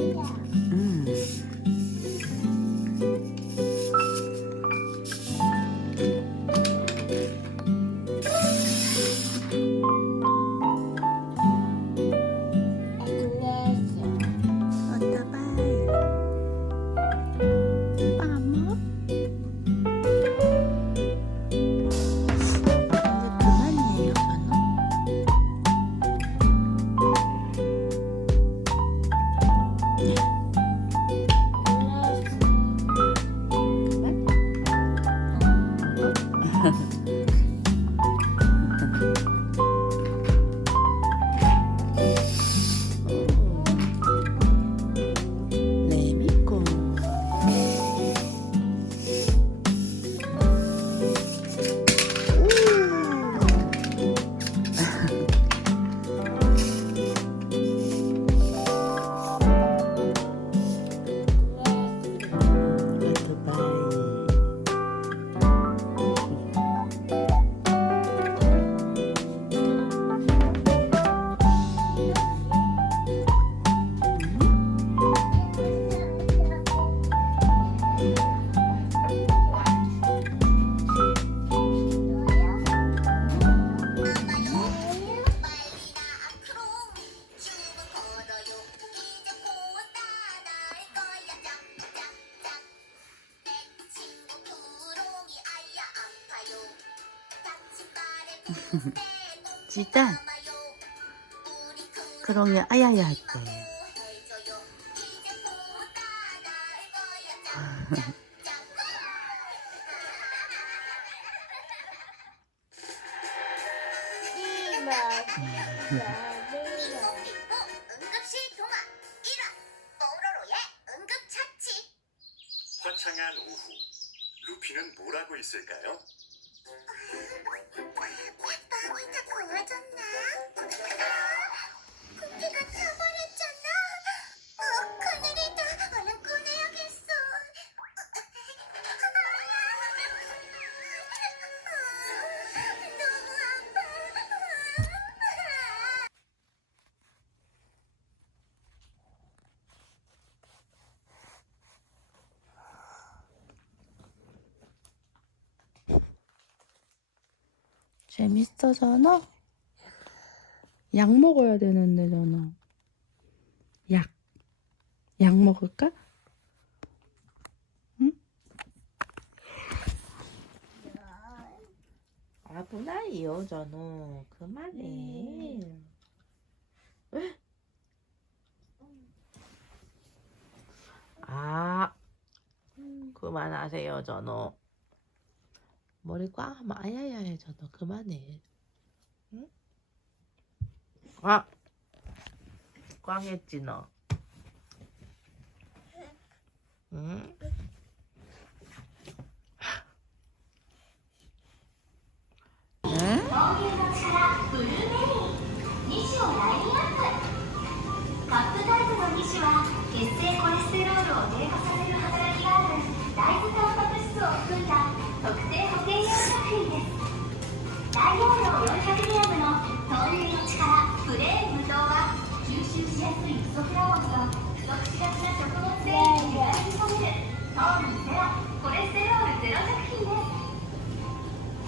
Mm. 지단 그러면 아야야 할 거예요. 재밌어잖아. 약 먹어야 되는데잖아. 약. 약 먹을까? 아구나 이 여자는 그만해. 음. 아 그만하세요 전호. 머리 꽉 하면 아야야 해줘 너 그만해 응? 아 꽝했지 너 응?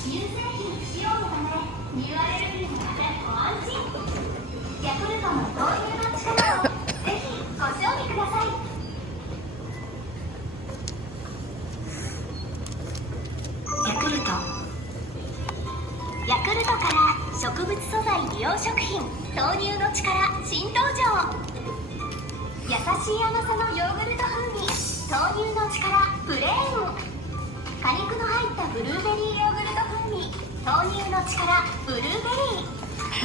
Music 豆乳の力ブルーベリー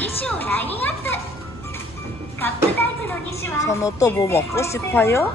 2種をラインアップカップタイプの2種はそのとぼも고失敗よ?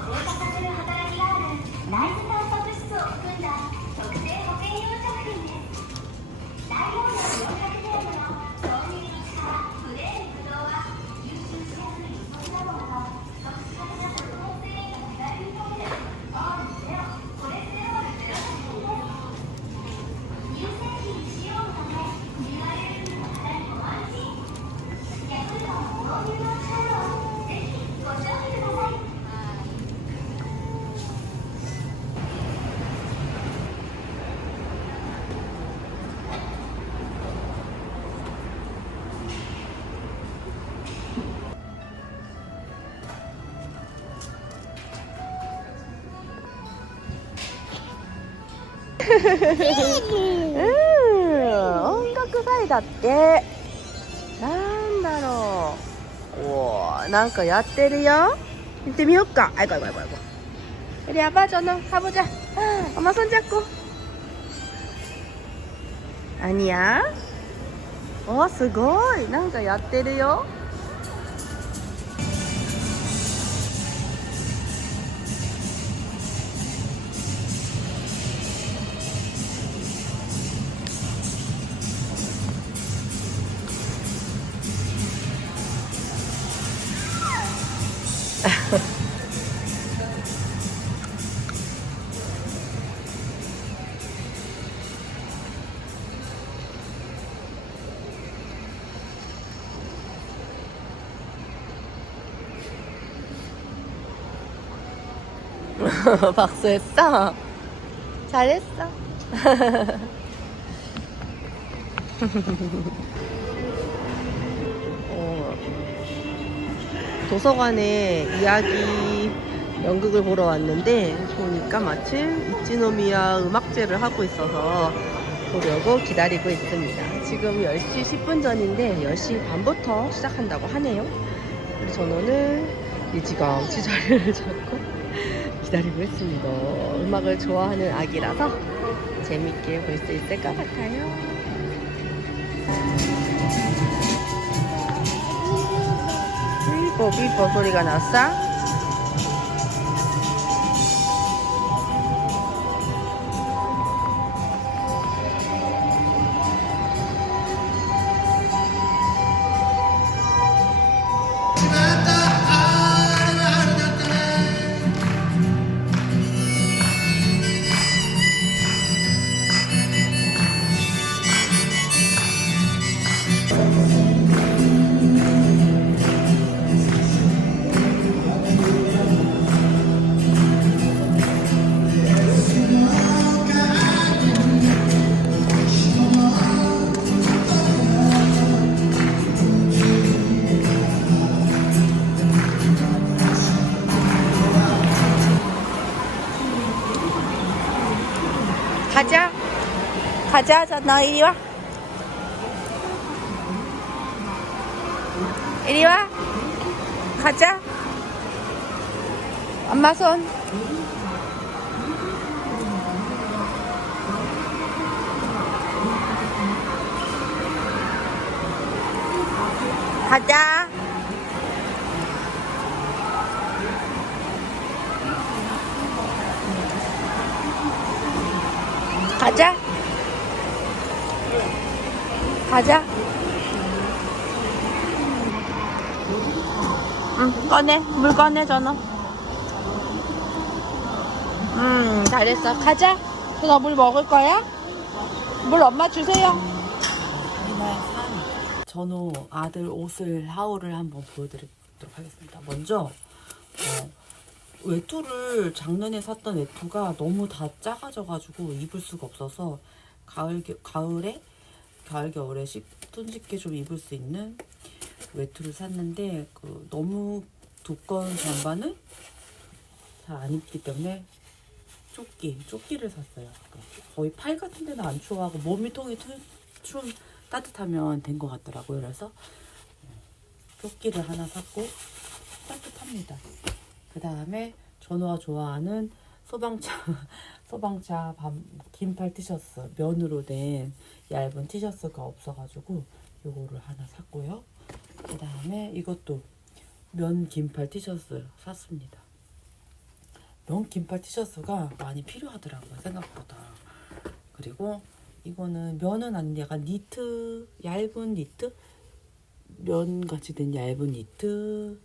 うん。音楽フイだって。なんだろう。おなんかやってるよ。行ってみようか。あいこいこいこいこいやばあちゃんのかぼちゃ。おまさんじゃっこ。あにゃおすごい。なんかやってるよ。박수했어 잘했어. 어, 도서관에 이야기 연극을 보러 왔는데 보니까 마침 이치노미야 음악제를 하고 있어서 보려고 기다리고 있습니다. 지금 10시 10분 전인데 10시 반부터 시작한다고 하네요. 그래서 저는 일찌감치 자리를 잡고 기다리고 있습니다. 음악을 좋아하는 아기라서 재밌게 볼 수 있을 것 같아요. 삐뽀 삐뽀 소리가 났어? 가자, 저너 이리 와. 이리 와. 가자. 엄마 손. 가자. 꺼내. 물 꺼내, 전화. 음, 잘했어. 가자. 너 물 먹을 거야? 물 엄마 주세요. 이날 산 전후 아들 옷을 하울을 한번 보여드리도록 하겠습니다. 먼저 어, 외투를 작년에 샀던 외투가 너무 다 작아져가지고 입을 수가 없어서 가을 겨- 가을에 가을 겨울에 손쉽게 좀 입을 수 있는 외투를 샀는데 그 너무 두꺼운 잠바는 잘 안 입기 때문에 조끼 조끼를 샀어요. 거의 팔 같은 데는 안 추워하고 몸이 통이 투- 추운 따뜻하면 된 것 같더라고요. 그래서 조끼를 하나 샀고 따뜻합니다. 그 다음에 전호가 좋아하는 소방차 소방차 밤 긴팔 티셔츠 면으로 된 얇은 티셔츠가 없어가지고 요거를 하나 샀고요. 그 다음에 이것도 면 긴팔 티셔츠 샀습니다. 면 긴팔 티셔츠가 많이 필요하더라고요 생각보다. 그리고 이거는 면은 아닌데 약간 니트 얇은 니트 면 같이 된 얇은 니트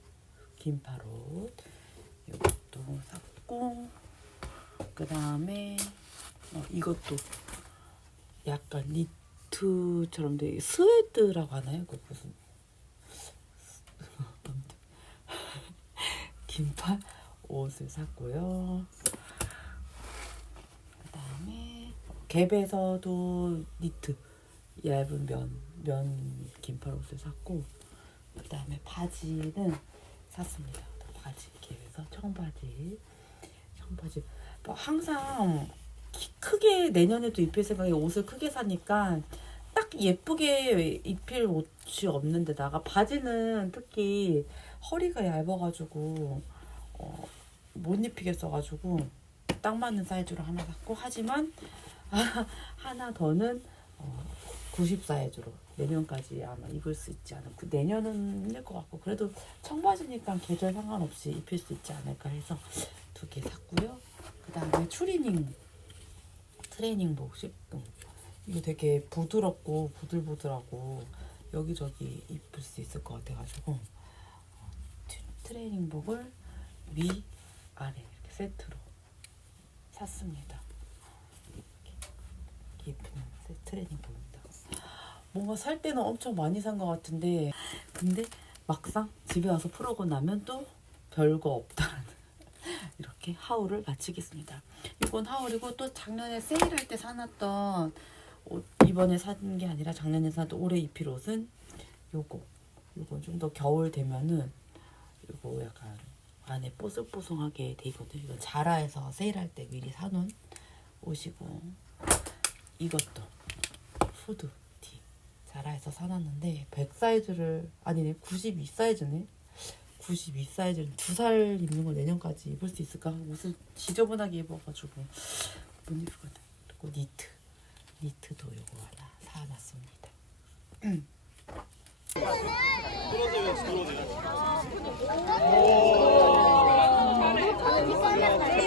긴팔옷 이것도 샀고 그 다음에 어, 이것도 약간 니트처럼 돼 스웨드라고 하나요? 그 무슨 아무튼 긴팔 옷을 샀고요. 그 다음에 갭에서도 니트 얇은 면, 면 긴팔 옷을 샀고 그 다음에 바지는 샀습니다. 바지 갭에서 청바지 청바지 뭐 항상 키- 크게 내년에도 입힐 생각에 옷을 크게 사니까 딱 예쁘게 입힐 옷이 없는데다가 바지는 특히 허리가 얇아가지고 어, 못 입히겠어가지고 딱 맞는 사이즈로 하나 샀고 하지만 하나 더는 어, 90 사이즈로 내년까지 아마 입을 수 있지 않을까 그 내년은 힘들 것 같고 그래도 청바지니까 계절 상관없이 입힐 수 있지 않을까 해서 두 개 샀고요. 그 다음에 추리닝 트레이닝복 10등 이거 되게 부드럽고 부들부들하고 여기저기 입을 수 있을 것 같아가지고 어, 트- 트레이닝복을 위 아래 이렇게 세트로 샀습니다 세- 트레이닝복입니다 뭔가 살 때는 엄청 많이 산 것 같은데 근데 막상 집에 와서 풀어고 나면 또 별거 없다는 이렇게 하울을 마치겠습니다. 이건 하울이고 또 작년에 세일할 때 사놨던 옷 이번에 산 게 아니라 작년에 사도 올해 입힐 옷은 요거. 요건 좀더 겨울 되면은 요거 약간 안에 뽀송뽀송하게 돼 있거든요. 이건 자라에서 세일할 때 미리 사놓은 옷이고. 이것도 후드 티. 자라에서 사놨는데 100 사이즈를 아니네 92 사이즈네? 92 사이즈를 두살 입는 걸 내년까지 입을 수 있을까? 옷을 지저분하게 입어가지고 못 입을 것 같아. 그리고 니트 니트도 요거 하나 사놨습니다. 멋있어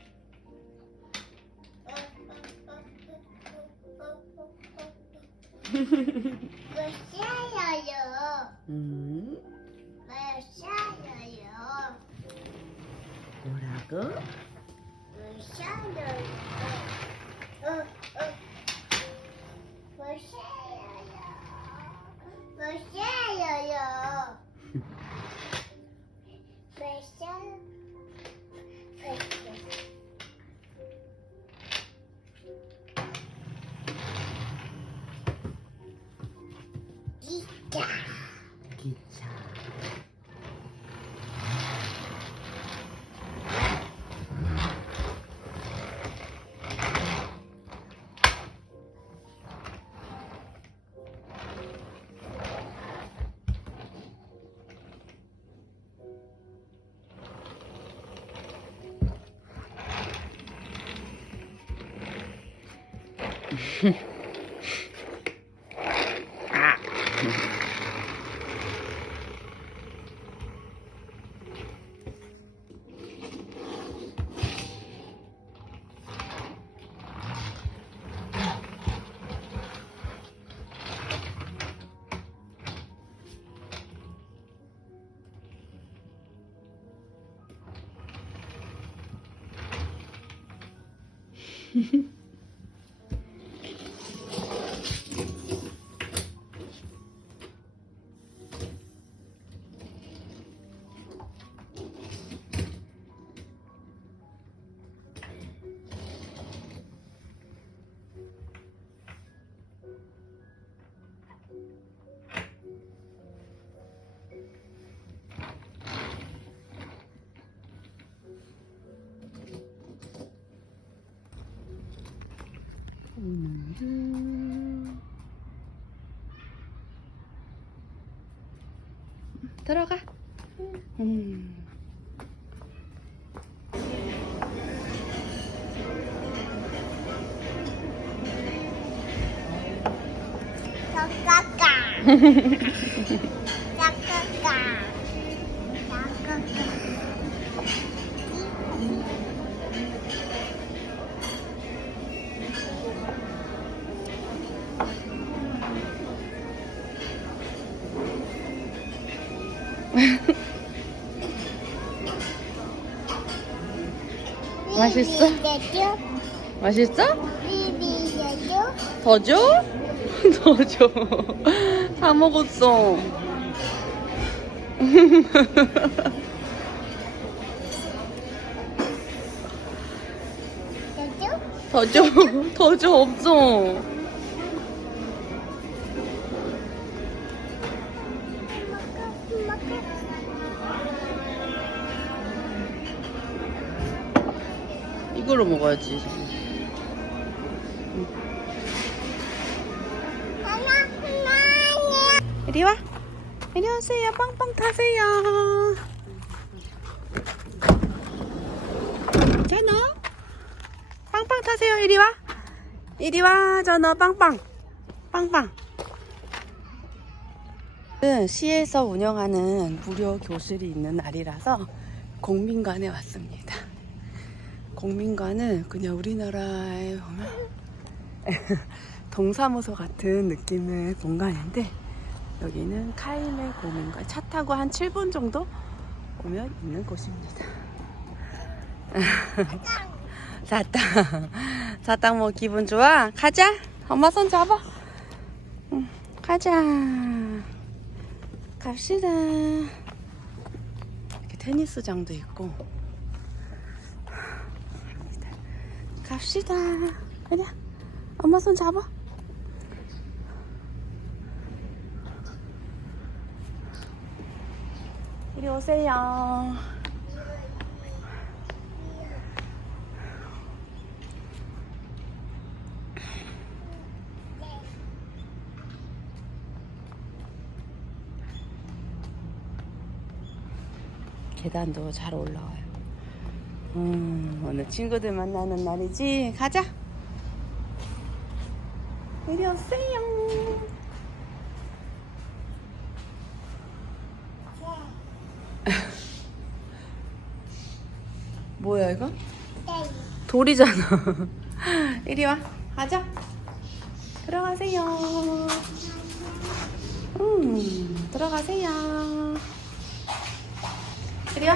Hmm. 들어가. 음. 까까. 까 맛있어? 맛있어? 더 줘? 더 줘. 다 먹었어. 더 줘. 더 줘. 없어. 이걸로 먹어야지. 이리 와. 이리 오세요. 빵빵 타세요. 전어. 빵빵 타세요. 이리 와. 이리 와. 전어 빵빵. 빵빵. 은 시에서 운영하는 무료 교실이 있는 날이라서 공민관에 왔습니다. 공민관은 그냥 우리나라에 보면 동사무소 같은 느낌의 공간인데 여기는 카이메 공민관 차 타고 한 7분 정도 오면 있는 곳입니다. 사탕. 사탕 뭐 기분 좋아? 가자. 엄마 손 잡아. 응, 가자. 갑시다. 이렇게 테니스장도 있고 갑시다. 그래. 엄마 손 잡아. 이리 오세요. 계단도 잘 올라와요. 음, 오늘 친구들 만나는 날이지. 가자. 이리 오세요. 뭐야 이거? 돌이잖아. 이리 와. 가자. 들어가세요. 음, 들어가세요. 이리 와.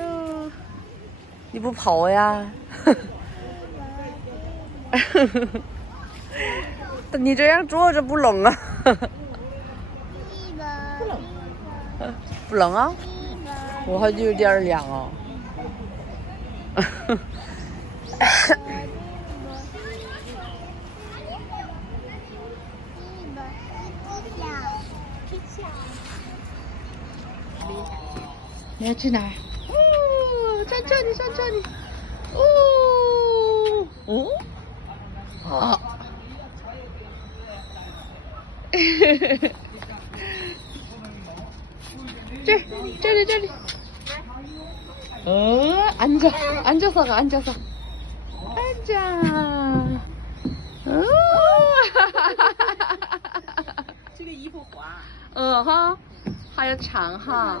你不跑呀？你这样坐着不冷啊？不冷不冷啊？我还有点凉啊。你要去哪儿？ 哦，在这里，在这里。哦，哦，好。这这里这里。어, 앉아, 앉아서 가, 앉아서. 앉아. 어. 这个衣服滑。嗯哈，还有长哈，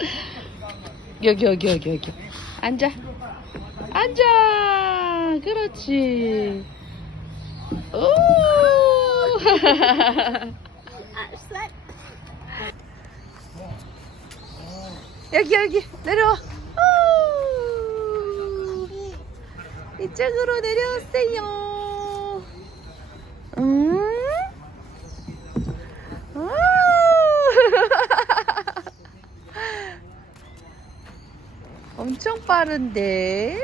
아. 여기 여기 여기 여기. 앉아. 앉아. 그렇지. 오. 여기 여기. 내려와. 오. 이쪽으로 내려오세요 음 오. 빠른데?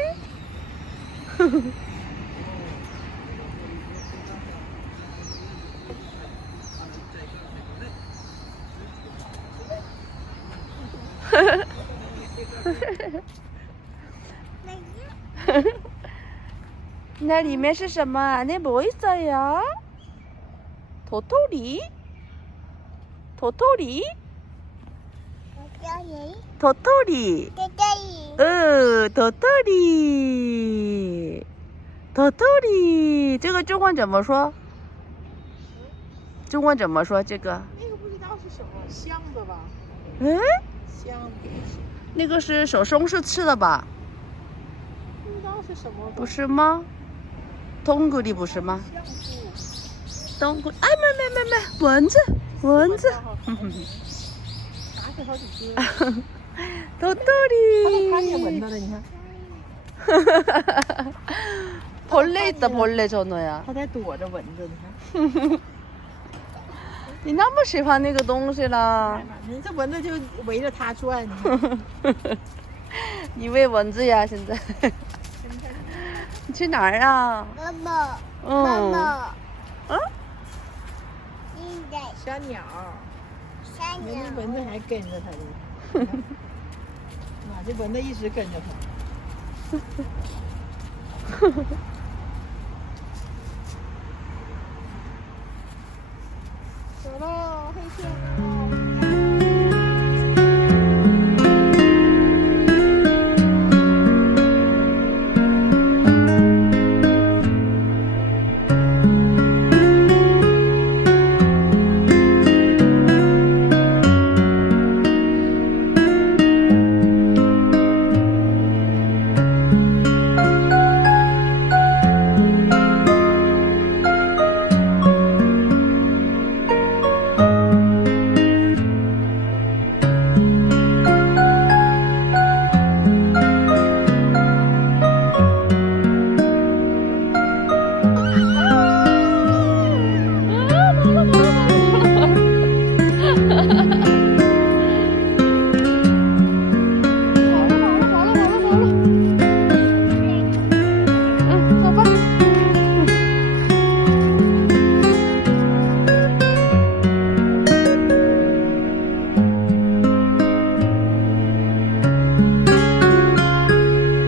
나 이메시 샤마 안에 뭐 있어요? 도토리? 도토리? 도토리? 도토리? 呃，土豆哩，土豆哩，这个中文怎么说？中文怎么说这个？那个不知道是什么，香的吧？嗯，香的。那个是小松鼠吃的吧？不知道是什么。不是吗？痛苦的不是吗？痛苦。痛。哎没没没没蚊子蚊子。打死好几只。豆豆他都看见蚊里子。了，你看， 벌레 있다 벌레 전어야. 他在躲着蚊子，你你那么喜欢那个东西啦看，？你这蚊子就围着它转，你看你喂蚊子呀？现在你去哪儿啊？妈妈，嗯，妈妈，嗯，现在小鸟，三人家年蚊子还跟着它呢。 这蚊子一直跟着他。走喽，黑线